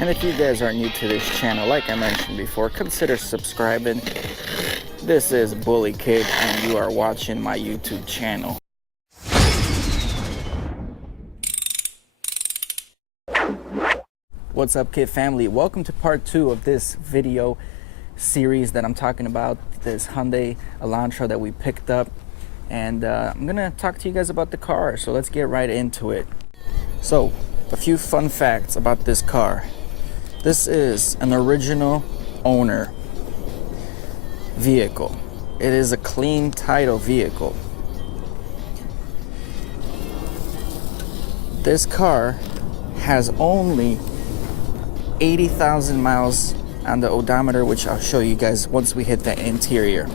And if you guys are new to this channel, like I mentioned before, consider subscribing. This is Bully Kid, and you are watching my YouTube channel. What's up, Kid family? Welcome to part 2 of this video series that I'm talking about, this Hyundai Elantra that we picked up. And I'm gonna talk to you guys about the car, so let's get right into it. So, a few fun facts about this car. This is an original owner vehicle. It is a clean title vehicle. This car has only 80,000 miles on the odometer, which I'll show you guys once we hit the interior.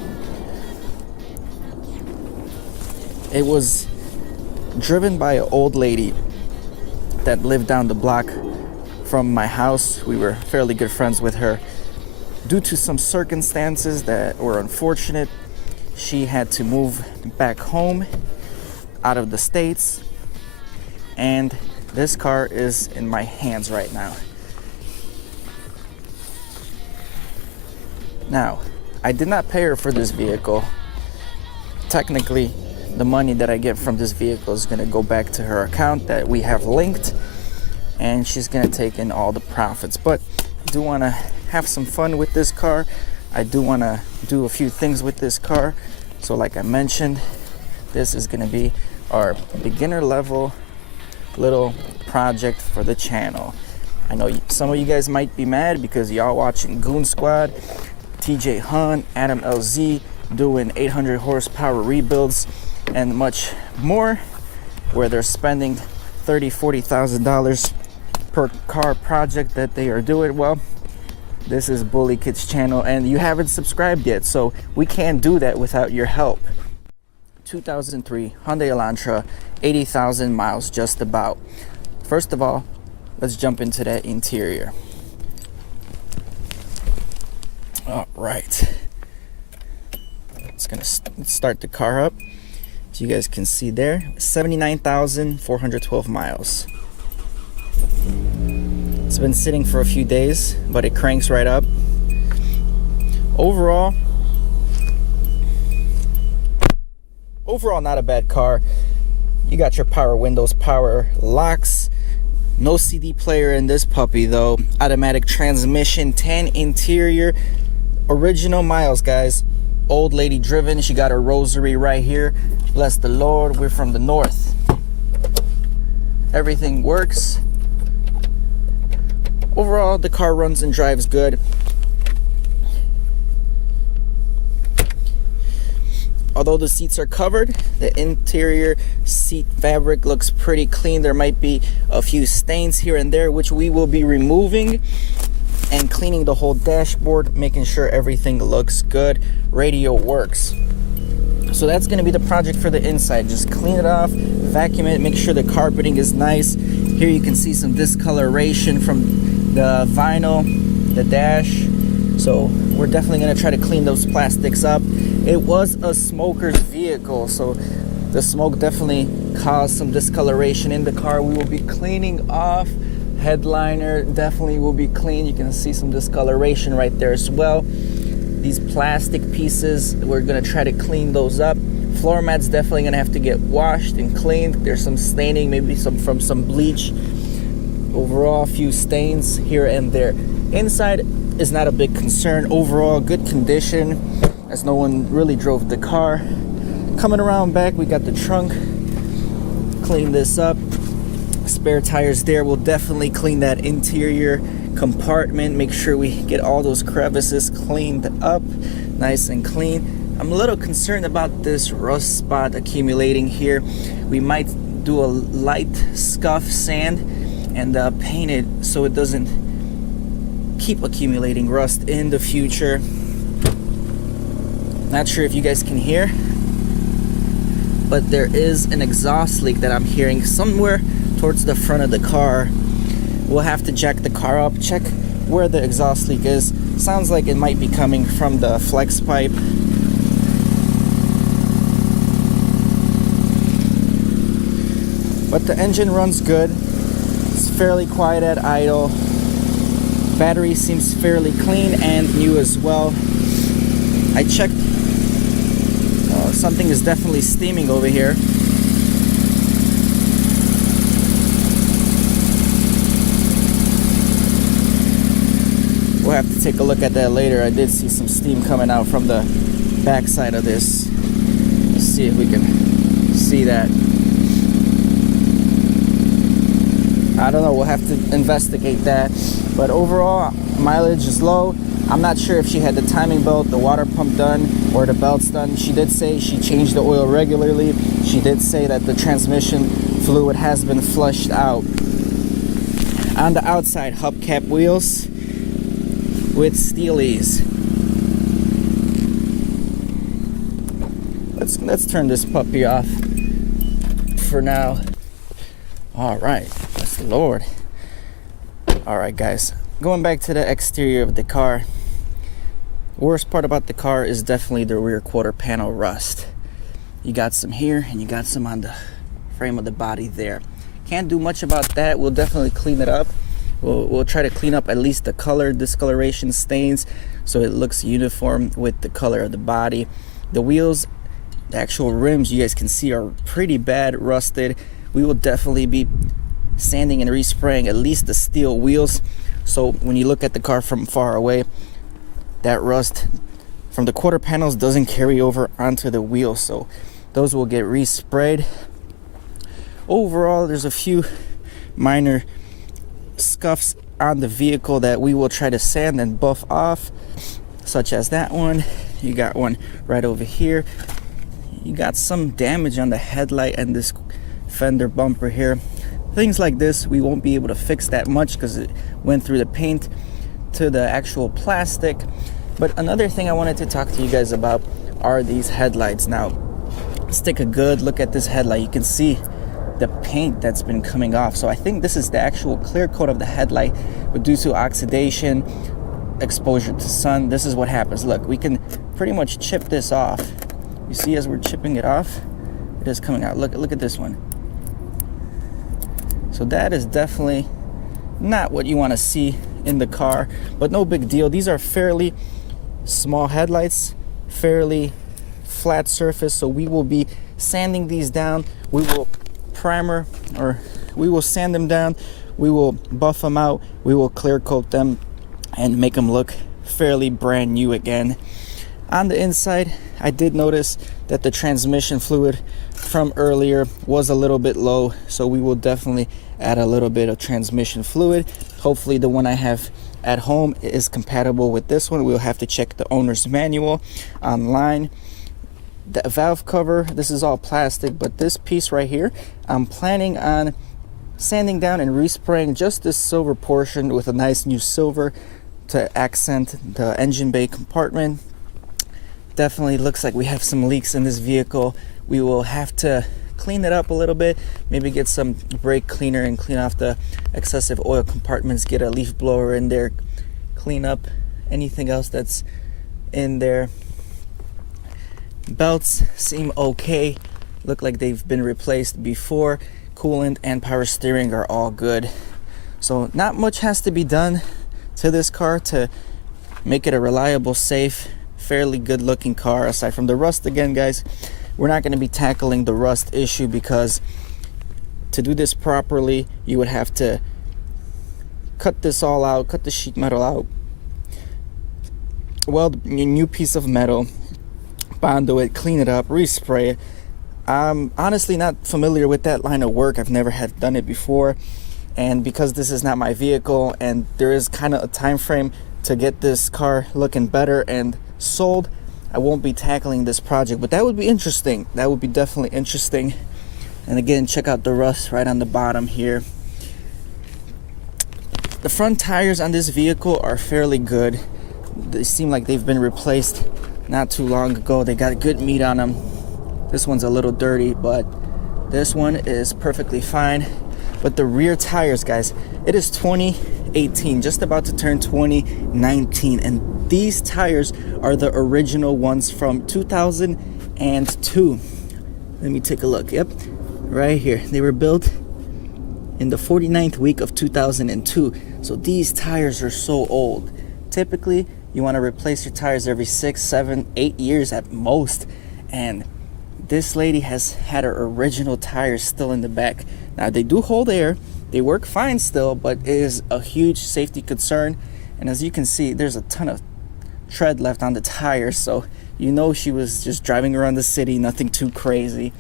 It was driven by an old lady that lived down the block from my house. We were fairly good friends with her. Due to some circumstances that were unfortunate, she had to move back home out of the States, and this car is in my hands right now. Now, I did not pay her for this vehicle. Technically, the money that I get from this vehicle is going to go back to her account that we have linked, and she's going to take in all the profits. But I do want to have some fun with this car. I do want to do a few things with this car. So like I mentioned, this is going to be our beginner level little project for the channel. I know some of you guys might be mad because y'all watching Goon Squad, TJ Hunt, Adam LZ doing 800 horsepower rebuilds and much more, where they're spending $30,000-$40,000 per car project that they are doing. Well, this is Bully Kid's channel, and you haven't subscribed yet, so we can't do that without your help. 2003 Hyundai Elantra, 80,000 miles just about. First of all, let's jump into that interior. All right, let's start the car up. As you guys can see there, 79,412 miles. It's been sitting for a few days, but it cranks right up. Overall, not a bad car. You got your power windows, power locks. No CD player in this puppy though. Automatic transmission, 10 interior. Original miles, guys. Old lady driven. She got her rosary right here. Bless the Lord, we're from the north. Everything works. Overall, the car runs and drives good. Although the seats are covered, the interior seat fabric looks pretty clean. There might be a few stains here and there, which we will be removing and cleaning the whole dashboard, making sure everything looks good. Radio works. So that's going to be the project for the inside. Just clean it off, vacuum it, make sure the carpeting is nice. Here you can see some discoloration from the vinyl, the dash. So we're definitely going to try to clean those plastics up. It was a smoker's vehicle, so the smoke definitely caused some discoloration in the car. We will be cleaning off. Headliner definitely will be clean. You can see some discoloration right there as well. These plastic pieces, we're gonna try to clean those up. Floor mats definitely gonna have to get washed and cleaned. There's some staining, maybe from some bleach. Overall, a few stains here and there. Inside is not a big concern. Overall, good condition, as no one really drove the car. Coming around back, we got the trunk. Clean this up. Spare tires there. We'll definitely clean that interior compartment, make sure we get all those crevices cleaned up nice and clean. I'm a little concerned about this rust spot accumulating here. We might do a light scuff sand and paint it so it doesn't keep accumulating rust in the future. Not sure if you guys can hear, but there is an exhaust leak that I'm hearing somewhere towards the front of the car. We'll have to jack the car up, check where the exhaust leak is. Sounds like it might be coming from the flex pipe. But the engine runs good. It's fairly quiet at idle. Battery seems fairly clean and new as well. I checked. Something is definitely steaming over here. We'll have to take a look at that later. I did see some steam coming out from the back side of this. Let's see if we can see that. I don't know, we'll have to investigate that. But overall, mileage is low. I'm not sure if she had the timing belt, the water pump done, or the belts done. She did say she changed the oil regularly. She did say that the transmission fluid has been flushed out. On the outside, hubcap wheels with steelies. Let's turn this puppy off for now. All right, bless the Lord. All right, guys, going back to the exterior of the car. Worst part about the car is definitely the rear quarter panel rust. You got some here and you got some on the frame of the body there. Can't do much about that. We'll definitely clean it up. We'll try to clean up at least the color discoloration stains so it looks uniform with the color of the body. The wheels, the actual rims, you guys can see are pretty bad rusted. We will definitely be sanding and respraying at least the steel wheels, so when you look at the car from far away, that rust from the quarter panels doesn't carry over onto the wheels, so those will get resprayed. Overall, there's a few minor scuffs on the vehicle that we will try to sand and buff off, such as that one. You got one right over here. You got some damage on the headlight and this fender bumper here. Things like this we won't be able to fix that much because it went through the paint to the actual plastic. But another thing I wanted to talk to you guys about are these headlights. Now let's take a good look at this headlight. You can see the paint that's been coming off, so I think this is the actual clear coat of the headlight, but due to oxidation, exposure to sun, this is what happens. Look, we can pretty much chip this off. You see, as we're chipping it off, it is coming out. Look at this one. So that is definitely not what you want to see in the car, but no big deal. These are fairly small headlights, fairly flat surface, so we will be sanding these down. We will primer, or we will sand them down, we will buff them out, we will clear coat them and make them look fairly brand new again. On the inside, I did notice that the transmission fluid from earlier was a little bit low, so we will definitely add a little bit of transmission fluid. Hopefully the one I have at home is compatible with this one. We'll have to check the owner's manual online. The valve cover, this is all plastic, but this piece right here, I'm planning on sanding down and respraying just this silver portion with a nice new silver to accent the engine bay compartment. Definitely looks like we have some leaks in this vehicle. We will have to clean it up a little bit, maybe get some brake cleaner and clean off the excessive oil compartments, get a leaf blower in there, clean up anything else that's in there. Belts seem okay, look like they've been replaced before. Coolant and power steering are all good, so not much has to be done to this car to make it a reliable, safe, fairly good looking car. Aside from the rust, again guys, we're not going to be tackling the rust issue because to do this properly you would have to cut this all out, cut the sheet metal out, weld a new piece of metal, bondo it, clean it up, respray it. I'm honestly not familiar with that line of work. I've never had done it before, and because this is not my vehicle and there is kind of a time frame to get this car looking better and sold, I won't be tackling this project, but that would be interesting. That would be definitely interesting. And again, check out the rust right on the bottom here. The front tires on this vehicle are fairly good. They seem like they've been replaced not too long ago. They got good meat on them. This one's a little dirty, but this one is perfectly fine. But the rear tires, guys, it is 2018, just about to turn 2019, and these tires are the original ones from 2002. Let me take a look. Yep, right here. They were built in the 49th week of 2002. So these tires are so old. Typically, you want to replace your tires every 6, 7, 8 years at most. And this lady has had her original tires still in the back. Now, they do hold air. They work fine still, but it is a huge safety concern. And as you can see, there's a ton of tread left on the tires. So you know she was just driving around the city, nothing too crazy,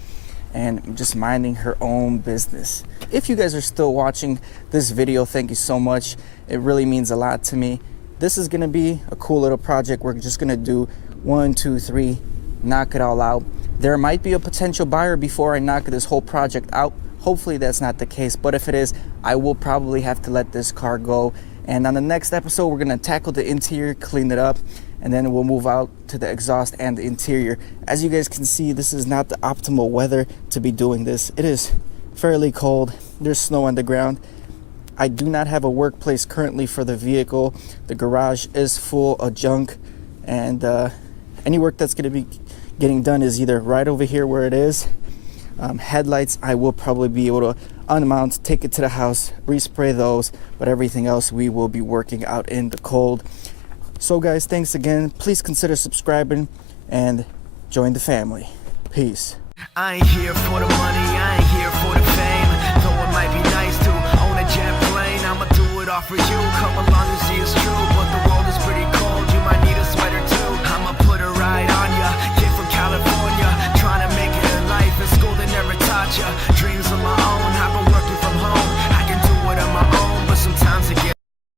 and just minding her own business. If you guys are still watching this video, thank you so much. It really means a lot to me. This is gonna be a cool little project. We're just gonna do 1, 2, 3, knock it all out. There might be a potential buyer before I knock this whole project out. Hopefully that's not the case, but if it is, I will probably have to let this car go. And on the next episode, we're gonna tackle the interior, clean it up, and then we'll move out to the exhaust and the interior. As you guys can see, this is not the optimal weather to be doing this. It is fairly cold. There's snow on the ground. I do not have a workplace currently for the vehicle. The garage is full of junk, and any work that's gonna be getting done is either right over here where it is. Headlights, I will probably be able to unmount, take it to the house, respray those, but everything else we will be working out in the cold. So guys, thanks again. Please consider subscribing and join the family. Peace. I ain't here for the money, I ain't here for the fame. Though it might be nice to own a jet plane, I'ma do it all for you. Come along and see it's true.